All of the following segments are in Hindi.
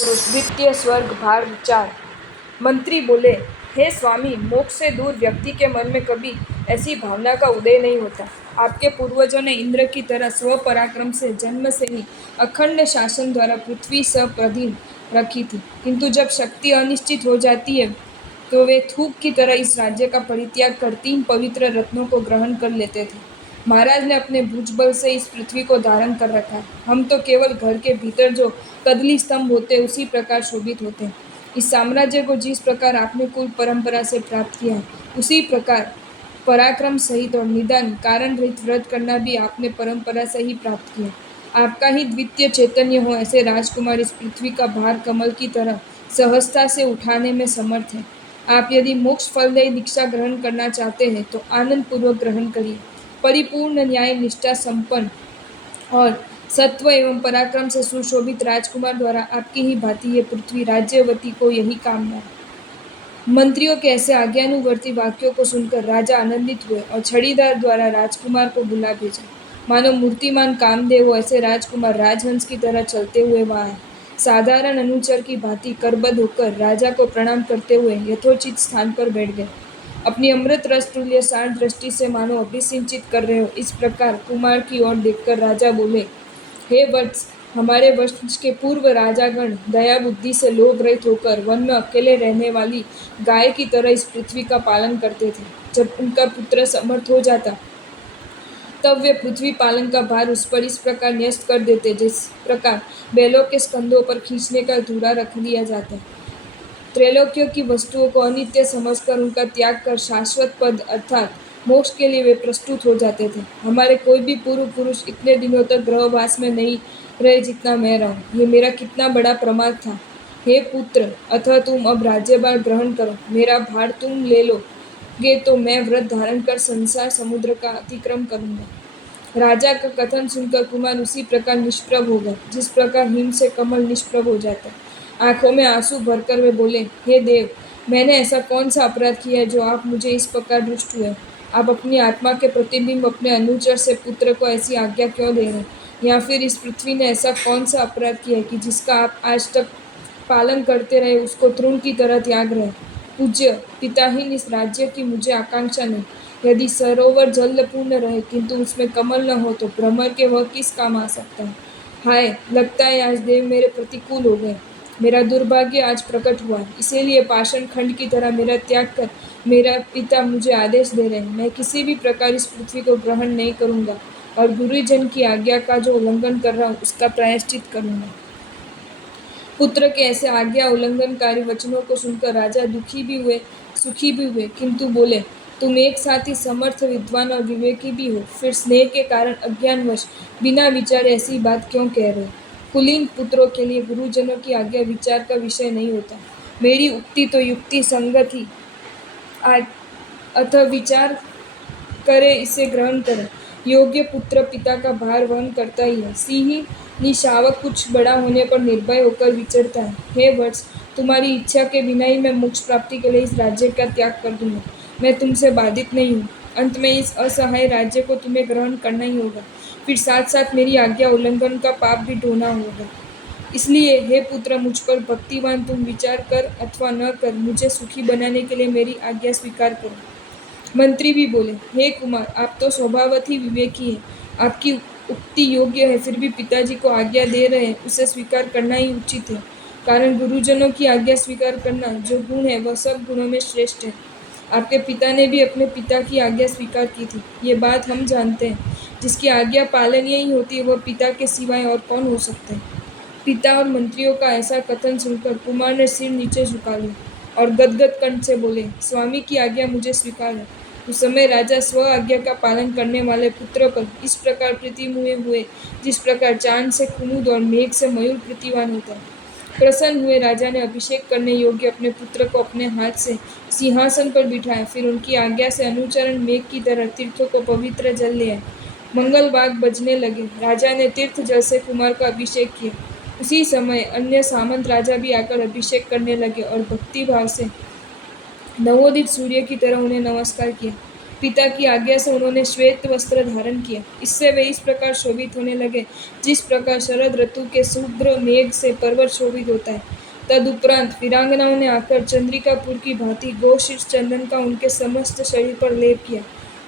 पुरुष द्वितीय स्वर्ग भाग 4। मंत्री बोले, हे स्वामी, मोक्ष से दूर व्यक्ति के मन में कभी ऐसी भावना का उदय नहीं होता। आपके पूर्वजों ने इंद्र की तरह स्वपराक्रम से जन्म से ही अखंड शासन द्वारा पृथ्वी स्वाधीन रखी थी, किंतु जब शक्ति अनिश्चित हो जाती है तो वे थूक की तरह इस राज्य का परित्याग कर 3 पवित्र रत्नों को ग्रहण कर लेते थे। महाराज ने अपने भुजबल से इस पृथ्वी को धारण कर रखा है। हम तो केवल घर के भीतर जो कदली स्तंभ होते उसी प्रकार शोभित होते हैं। इस साम्राज्य को जिस प्रकार आपने कुल परंपरा से प्राप्त किया है, उसी प्रकार पराक्रम सहित और निदान कारण रहित व्रत करना भी आपने परंपरा से ही प्राप्त किया। आपका ही द्वितीय चैतन्य हो ऐसे राजकुमार इस पृथ्वी का भार कमल की तरह सहजता से उठाने में समर्थ है। आप यदि मोक्ष फलदायी दीक्षा ग्रहण करना चाहते हैं तो आनंद पूर्वक ग्रहण करिए। परिपूर्ण न्याय निष्ठा संपन्न और सत्व एवं पराक्रम से सुशोभित राजकुमार द्वारा आपकी ही भांति ये पृथ्वी राज्यवती को यही कामना है। मंत्रियों के ऐसे आज्ञानुवर्ती वाक्यों को सुनकर राजा आनंदित हुए और छड़ीदार द्वारा राजकुमार को बुला भेजा। मानो मूर्तिमान कामदेव हो ऐसे राजकुमार राजहंस की तरह चलते हुए वहां आए। साधारण अनुचर की भांति करबद्ध होकर राजा को प्रणाम करते हुए यथोचित स्थान पर बैठ गए। अपनी अमृत रस तुल्य सार दृष्टि से मानो अभिसिंचित कर रहे हो इस प्रकार कुमार की ओर देखकर राजा बोले, हे वत्स, हमारे वंश के पूर्व राजागण दया बुद्धि से लोभ रहित होकर वन में अकेले रहने वाली गाय की तरह इस पृथ्वी का पालन करते थे। जब उनका पुत्र समर्थ हो जाता तब वे पृथ्वी पालन का भार उस पर इस प्रकार न्यस्त कर देते जिस प्रकार बैलों के स्कंधों पर खींचने का धूरा रख दिया जाता है। त्रैलोक्यों की वस्तुओं को अनित्य समझकर उनका त्याग कर शाश्वत पद अर्थात मोक्ष के लिए वे प्रस्तुत हो जाते थे। हमारे कोई भी पूर्व पुरुष इतने दिनों तक गृहवास में नहीं रहे जितना मैं रहा। ये मेरा कितना बड़ा प्रमाद था। हे पुत्र, अतः तुम अब राज्यभार ग्रहण करो। मेरा भार तुम ले लोगे तो मैं व्रत धारण कर संसार समुद्र का अतिक्रम करूंगा। राजा का कथन सुनकर कुमार उसी प्रकार निष्प्रभ हो गए जिस प्रकार हिम से कमल निष्प्रभ हो जाता है। आंखों में आंसू भरकर वे बोले, हे देव, मैंने ऐसा कौन सा अपराध किया है जो आप मुझे इस प्रकार रुष्ट हुए? आप अपनी आत्मा के प्रतिबिंब अपने अनुचर से पुत्र को ऐसी आज्ञा क्यों दे रहे हैं? या फिर इस पृथ्वी ने ऐसा कौन सा अपराध किया है कि जिसका आप आज तक पालन करते रहे उसको तृण की तरह त्याग रहे? पूज्य पिताहीन इस राज्य की मुझे आकांक्षा नहीं। यदि सरोवर जलपूर्ण रहे किंतु उसमें कमल न हो तो भ्रमर के वह किस काम आ सकता है? हाय, लगता है आज देव मेरे प्रतिकूल हो गए। मेरा दुर्भाग्य आज प्रकट हुआ, इसीलिए पाषाण खंड की तरह मेरा त्याग कर मेरा पिता मुझे आदेश दे रहे हैं। मैं किसी भी प्रकार इस पृथ्वी को ग्रहण नहीं करूंगा और गुरुजन की आज्ञा का जो उल्लंघन कर रहा हूँ उसका प्रायश्चित करूंगा। पुत्र के ऐसे आज्ञा उल्लंघनकारी वचनों को सुनकर राजा दुखी भी हुए, सुखी भी हुए, किंतु बोले, तुम एक साथ ही समर्थ, विद्वान और विवेकी भी हो, फिर स्नेह के कारण अज्ञानवश बिना विचारे ऐसी बात क्यों कह रहे हो? कुलीन पुत्रों के लिए गुरुजनों की आज्ञा विचार का विषय नहीं होता। मेरी उक्ति तो युक्ति संगत ही, अतः विचार करे इसे ग्रहण करें। योग्य पुत्र पिता का भार वहन करता ही है। सिंह निशावक कुछ बड़ा होने पर निर्भय होकर विचरता है। हे वत्स, तुम्हारी इच्छा के बिना ही मैं मोक्ष प्राप्ति के लिए इस राज्य का त्याग कर दूंगा। मैं तुमसे बाधित नहीं हूँ। अंत में इस असहाय राज्य को तुम्हें ग्रहण करना ही होगा, फिर साथ साथ मेरी आज्ञा उल्लंघन का पाप भी ढोना होगा। इसलिए हे पुत्र, मुझ पर भक्तिवान तुम विचार कर अथवा न कर मुझे सुखी बनाने के लिए मेरी आज्ञा स्वीकार करो। मंत्री भी बोले, हे कुमार, आप तो स्वभावतः ही विवेकी हैं। आपकी उक्ति योग्य है, फिर भी पिताजी को आज्ञा दे रहे हैं, उसे स्वीकार करना ही उचित है। कारण गुरुजनों की आज्ञा स्वीकार करना जो गुण है वह सब गुणों में श्रेष्ठ है। आपके पिता ने भी अपने पिता की आज्ञा स्वीकार की थी, ये बात हम जानते हैं। जिसकी आज्ञा पालनीय ही होती है वह पिता के सिवाय और कौन हो सकते हैं? पिता और मंत्रियों का ऐसा कथन सुनकर कुमार ने सिर नीचे झुका लिया और गदगद कंठ से बोले, स्वामी की आज्ञा मुझे स्वीकार है। उस समय राजा स्व आज्ञा का पालन करने वाले पुत्र पर इस प्रकार प्रीतिमुए हुए जिस प्रकार चांद से कुमुद और मेघ से मयूर प्रीतिवान होता है। प्रसन्न हुए राजा ने अभिषेक करने योग्य अपने पुत्र को अपने हाथ से सिंहासन पर बिठाया। फिर उनकी आज्ञा से अनुचरण मेघ की तरह तीर्थों को पवित्र जल ले आए। मंगल वाग बजने लगे। राजा ने तीर्थ जल से कुमार का अभिषेक किया। उसी समय अन्य सामंत राजा भी आकर अभिषेक करने लगे और भक्ति भाव से नवोदित सूर्य की तरह उन्हें नमस्कार किया। पिता की आज्ञा से उन्होंने श्वेत वस्त्र धारण किया। इससे वे इस प्रकार शोभित होने लगे जिस प्रकार शरद ऋतु के शुभ्र मेघ से पर्वत शोभित होता है। तदुपरांत वीरांगनाओं ने आकर चंद्रिकापुर की भांति गोशीर्ष चंदन का उनके समस्त शरीर पर लेप किया।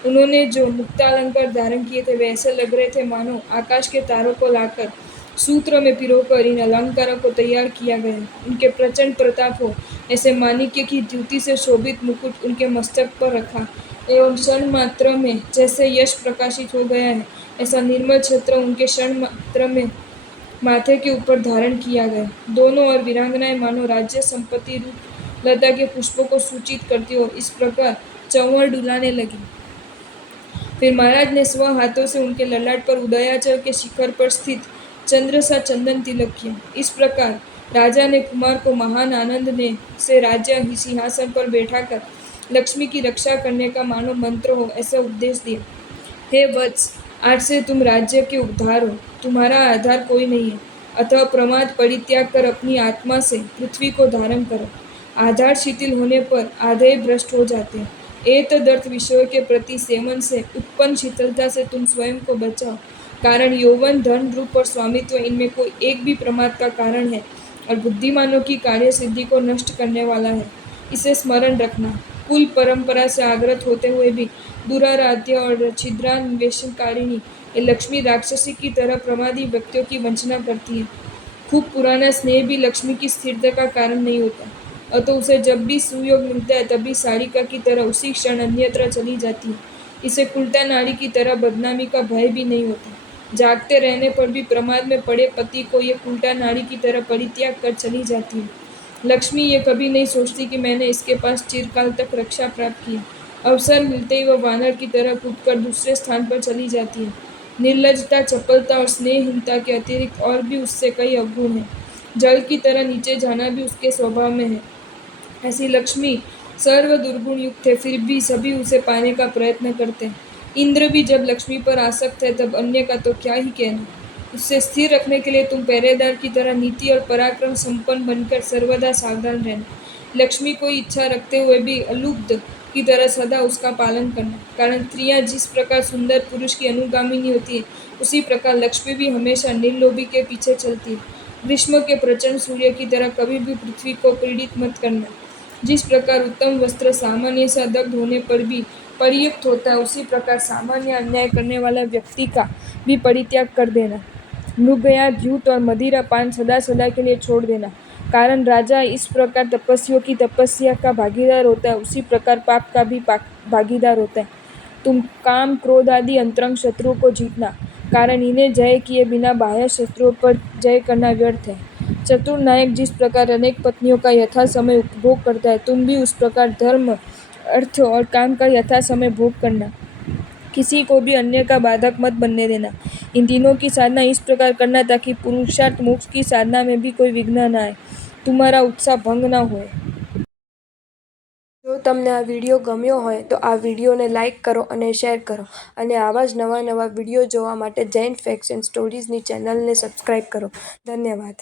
उन्होंने जो मुक्तालंकार धारण किए थे वे ऐसे लग रहे थे मानो आकाश के तारों को लाकर सूत्र में पिरोकर इन अलंकारों को तैयार किया गया। उनके प्रचंड प्रताप हो ऐसे माणिक्य की द्युति से शोभित मुकुट उनके मस्तक पर रखा एवं क्षण मात्र में जैसे यश प्रकाशित हो गया है ऐसा निर्मल छत्र उनके क्षण मात्र में माथे के ऊपर धारण किया गया। दोनों ओर वीरांगनाएं मानो राज्य संपत्ति रूप लता के पुष्पों को सूचित करती हो इस प्रकार चंवर डुलाने लगी। फिर महाराज ने स्व हाथों से उनके ललाट पर उदयाचल के शिखर पर स्थित चंद्र सा चंदन तिलक किया। इस प्रकार राजा ने कुमार को महान आनंद ने से राज्य सिंहासन पर बैठाकर लक्ष्मी की रक्षा करने का मानो मंत्र हो ऐसा उपदेश दिया। हे वत्स, आज से तुम राज्य के उद्धार हो, तुम्हारा आधार कोई नहीं है, अतः प्रमाद परित्याग कर अपनी आत्मा से पृथ्वी को धारण करो। आधार शिथिल होने पर आधे भ्रष्ट हो जाते हैं। एतदर्थ विषयों के प्रति सेवन से उत्पन्न शीतलता से तुम स्वयं को बचाओ, कारण यौवन धन रूप और स्वामित्व इनमें कोई एक भी प्रमाद का कारण है और बुद्धिमानों की कार्य सिद्धि को नष्ट करने वाला है। इसे स्मरण रखना। कुल परंपरा से आग्रत होते हुए भी दुराराध्य और छिद्रान्वेषणकारिणी ये लक्ष्मी राक्षसी की तरह प्रमादी व्यक्तियों की वंचना करती है। खूब पुराना स्नेह भी लक्ष्मी की स्थिरता का कारण नहीं होता, अतः उसे जब भी सुयोग मिलता है तभी सारिका की तरह उसी क्षण अन्यत्र चली जाती है। इसे कुलटा नाड़ी की तरह बदनामी का भय भी नहीं होता। जागते रहने पर भी प्रमाद में पड़े पति को ये उल्टा नाड़ी की तरह परित्याग कर चली जाती है। लक्ष्मी ये कभी नहीं सोचती कि मैंने इसके पास चिरकाल तक रक्षा प्राप्त की। अवसर मिलते ही वह वानर की तरह कूदकर दूसरे स्थान पर चली जाती है। निर्लजता, चपलता और स्नेहहीनता के अतिरिक्त और भी उससे कई अवगुण हैं। जल की तरह नीचे जाना भी उसके स्वभाव में है। ऐसी लक्ष्मी सर्व दुर्गुण युक्त है, फिर भी सभी उसे पाने का प्रयत्न करते हैं। इंद्र भी जब लक्ष्मी पर आसक्त है तब अन्य का तो क्या ही कहना। उससे स्थिर रखने के लिए तुम पहरेदार की तरह नीति और पराक्रम संपन्न बनकर सर्वदा सावधान रहना। लक्ष्मी कोई इच्छा रखते हुए भी अलुब्ध की तरह सदा उसका पालन करना, कारण स्त्रियां जिस प्रकार सुंदर पुरुष की अनुगामिनी होती है उसी प्रकार लक्ष्मी भी हमेशा निर्लोभी के पीछे चलती है। ग्रीष्म के प्रचंड सूर्य की तरह कभी भी पृथ्वी को पीड़ित मत करना। जिस प्रकार उत्तम वस्त्र सामान्य सा दग्ध होने पर भी परियुक्त होता है उसी प्रकार सामान्य अन्याय करने वाला व्यक्ति का भी परित्याग कर देना। मृगया, द्यूत और मदिरा पान सदा सदा के लिए छोड़ देना, कारण राजा इस प्रकार तपस्वियों की तपस्या का भागीदार होता है उसी प्रकार पाप का भी भागीदार होता है। तुम काम, क्रोध आदि अंतरंग शत्रुओं को जीतना, कारण इन्हें जय किए बिना बाह्य शत्रुओं पर जय करना व्यर्थ है। चतुर नायक जिस प्रकार अनेक पत्नियों का यथा समय उपभोग करता है, तुम भी उस प्रकार धर्म, अर्थ और काम का यथा समय भोग करना। किसी को भी अन्य का बाधक मत बनने देना। इन तीनों की साधना इस प्रकार करना ताकि पुरुषार्थ मोक्ष की साधना में भी कोई विघ्न न आए, तुम्हारा उत्साह भंग न होए। જો તમને આ વિડીયો ગમ્યો હોય તો આ વિડીયોને લાઇક કરો અને શેર કરો અને આવા જ નવા વિડીયો જોવા માટે જૈન ફેક્ટ્સ એન્ડ સ્ટોરીઝની ચેનલને સબસ્ક્રાઈબ કરો. ધન્યવાદ.